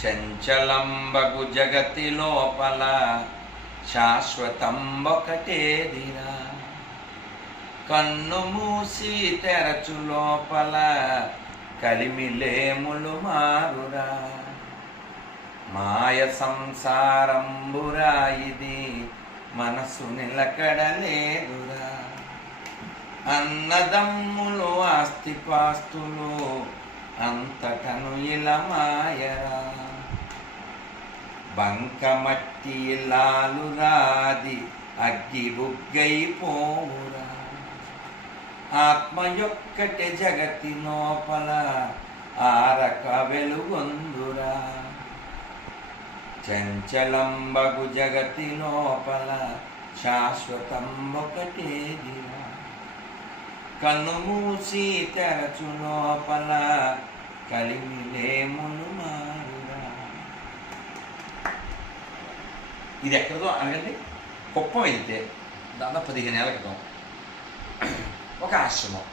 చంచలంబగు జగతి లోపల శాశ్వతంబొకటేదిరా. కన్ను మూసి తెరచు లోపల కలిమిలేములు మారురా. మాయ సంసారంబురా ఇది మనసు నిలకడలేదురా. అన్నదమ్ములు ఆస్తిపాస్తులు అంతటను ఇలా మాయరా. బంకమట్టి లాలురాది అగ్గి బుగ్గైపోవురా. ఆత్మ యొక్కటి జగతి లోపల ఆరక వెలుగొందురా. చంచలంబగు జగతి లోపల శాశ్వతంబొకటేదిరా. కన్ను మూసి తెరచు లోపల కలిమిలేములు మారురా. ఇది ఎక్కడదో అనగండి, కుప్పం వెళ్తే దాదాపు 15 ఏళ్ల క్రితం ఒక ఆశ్రమం.